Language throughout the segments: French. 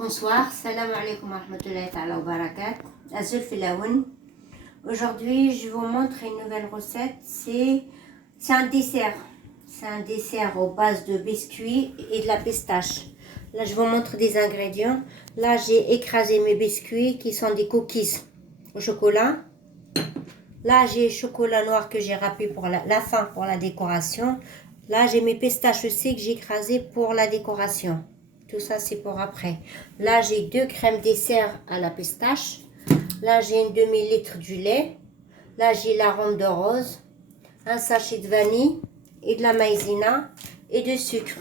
Bonsoir, salam alaikum wa rahmatullahi ta'ala wa barakat. Azul Filaoun. Aujourd'hui, je vous montre une nouvelle recette. C'est un dessert. C'est un dessert aux bases de biscuits et de la pistache. Là, je vous montre des ingrédients. Là, j'ai écrasé mes biscuits qui sont des cookies au chocolat. Là, j'ai chocolat noir que j'ai râpé pour la fin pour la décoration. Là, j'ai mes pistaches aussi que j'ai écrasées pour la décoration. Tout ça, c'est pour après. Là, j'ai 2 crèmes dessert à la pistache. Là, j'ai une demi-litre du lait. Là, j'ai l'arôme de rose, un sachet de vanille et de la maïzena et de sucre.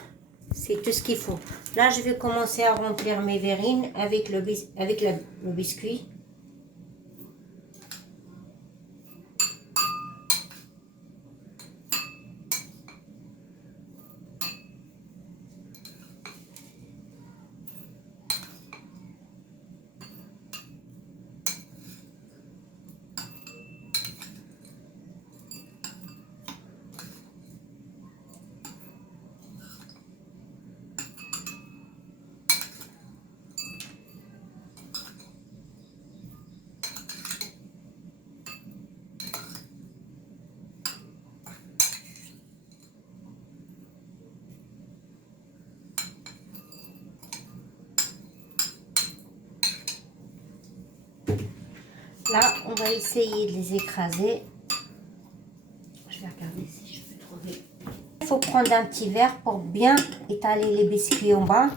C'est tout ce qu'il faut. Là, je vais commencer à remplir mes verrines avec le biscuit. Là, on va essayer de les écraser. Je vais regarder si je peux trouver. Il faut prendre un petit verre pour bien étaler les biscuits en bas.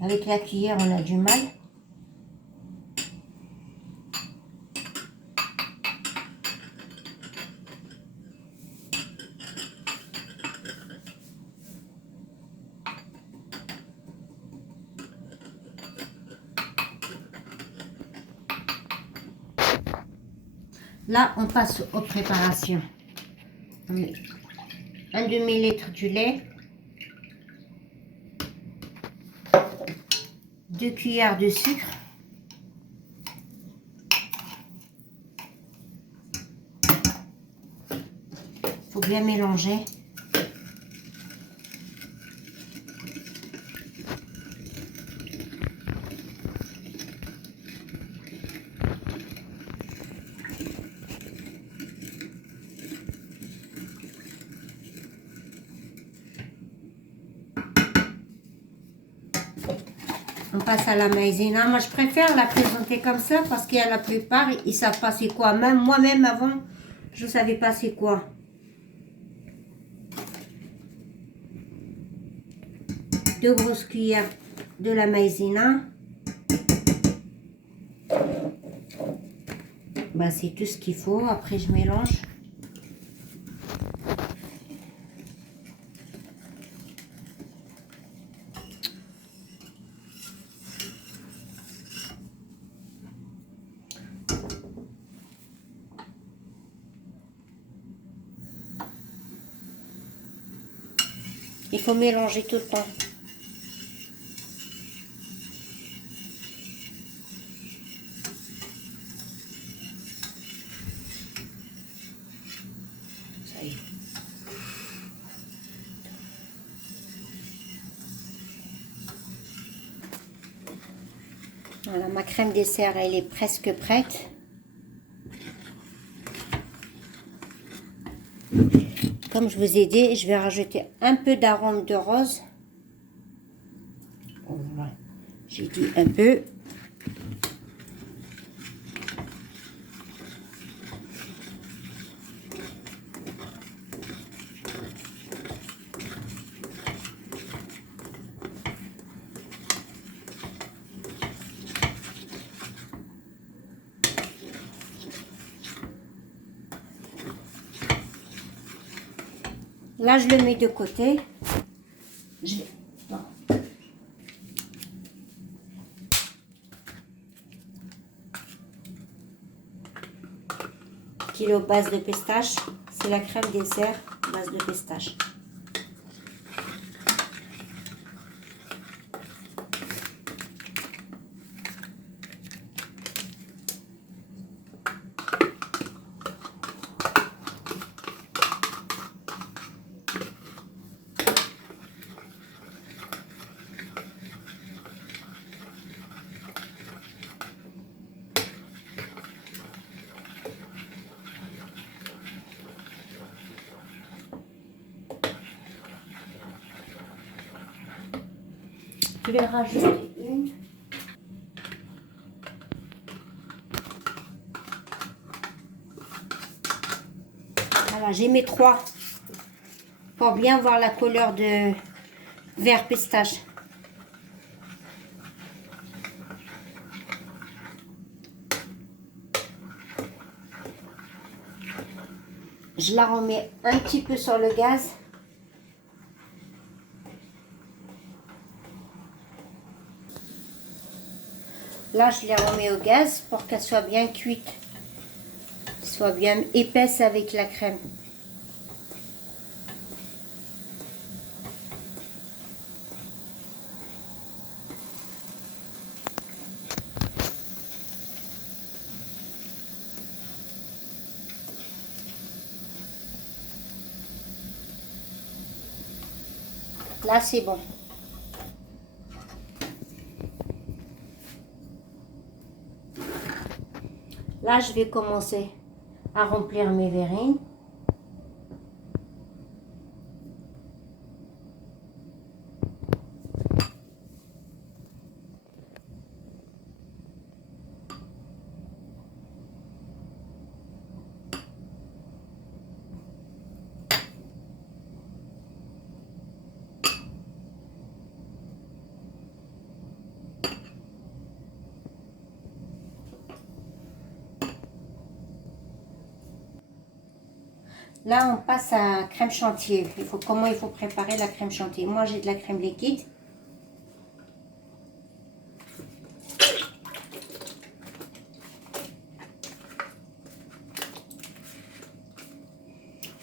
Avec la cuillère, on a du mal. Là, on passe aux préparations. Un demi-litre du lait, 2 cuillères de sucre, il faut bien mélanger. On passe à la maïzena. Moi, je préfère la présenter comme ça parce qu'il y a la plupart, ils savent pas c'est quoi. Même moi-même, avant, je ne savais pas c'est quoi. 2 grosses cuillères de la maïzena. Bah, c'est tout ce qu'il faut. Après, je mélange. Il faut mélanger tout le temps. Ça y est. Voilà, ma crème dessert, elle est presque prête. Comme je vous ai dit, je vais rajouter un peu d'arôme de rose. Voilà. J'ai dit un peu. Là, je le mets de côté. Kilo base de pistache. C'est la crème dessert base de pistache. Je vais rajouter une. Voilà, j'ai mes 3 pour bien voir la couleur de vert pistache. Je la remets un petit peu sur le gaz. Là, je les remets au gaz pour qu'elle soit bien cuite, soit bien épaisse avec la crème. Là, c'est bon. Là, je vais commencer à remplir mes verrines. Là, on passe à crème chantilly. Comment il faut préparer la crème chantilly. Moi, j'ai de la crème liquide.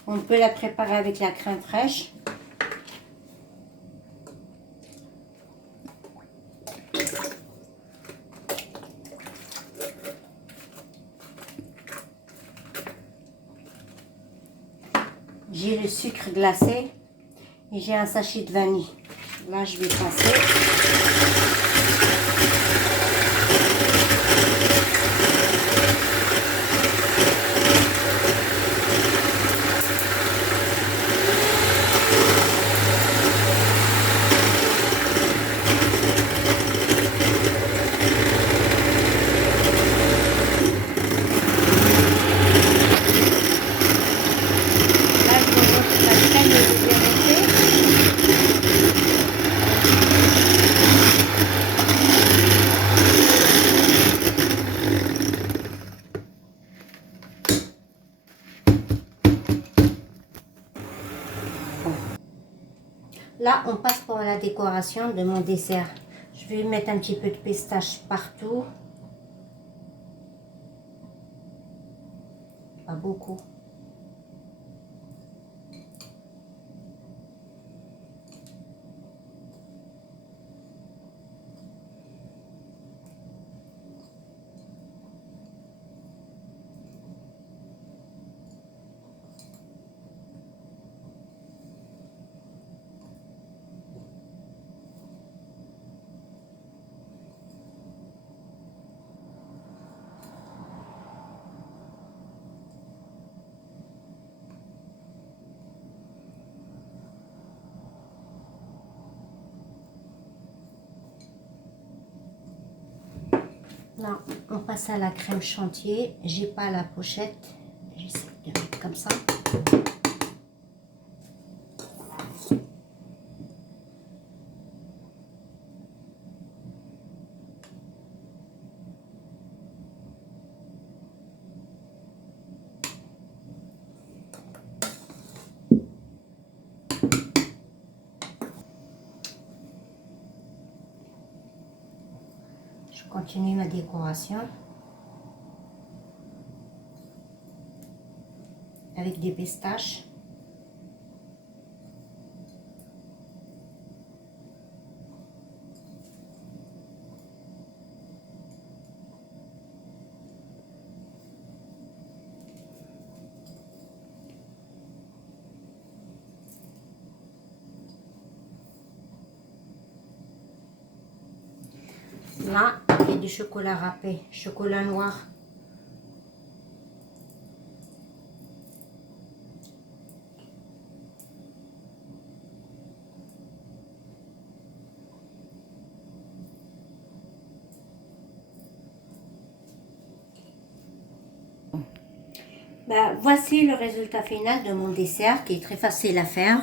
On peut la préparer avec la crème fraîche. J'ai le sucre glacé et j'ai un sachet de vanille. Là, je vais passer. Là, je vais mettre la crème que je vais monter. Là, on passe pour la décoration de mon dessert. Je vais mettre un petit peu de pistache partout. Pas beaucoup. Là, on passe à la crème chantilly. J'ai pas la pochette. J'essaie de mettre comme ça. Je continue ma décoration avec des pistaches. Là, il y a du chocolat râpé, chocolat noir. Voici le résultat final de mon dessert qui est très facile à faire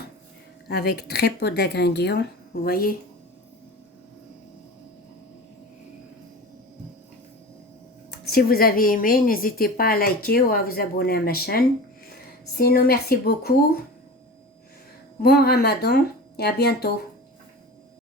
avec très peu d'ingrédients, vous voyez. Si vous avez aimé, n'hésitez pas à liker ou à vous abonner à ma chaîne. Sinon, merci beaucoup. Bon Ramadan et à bientôt.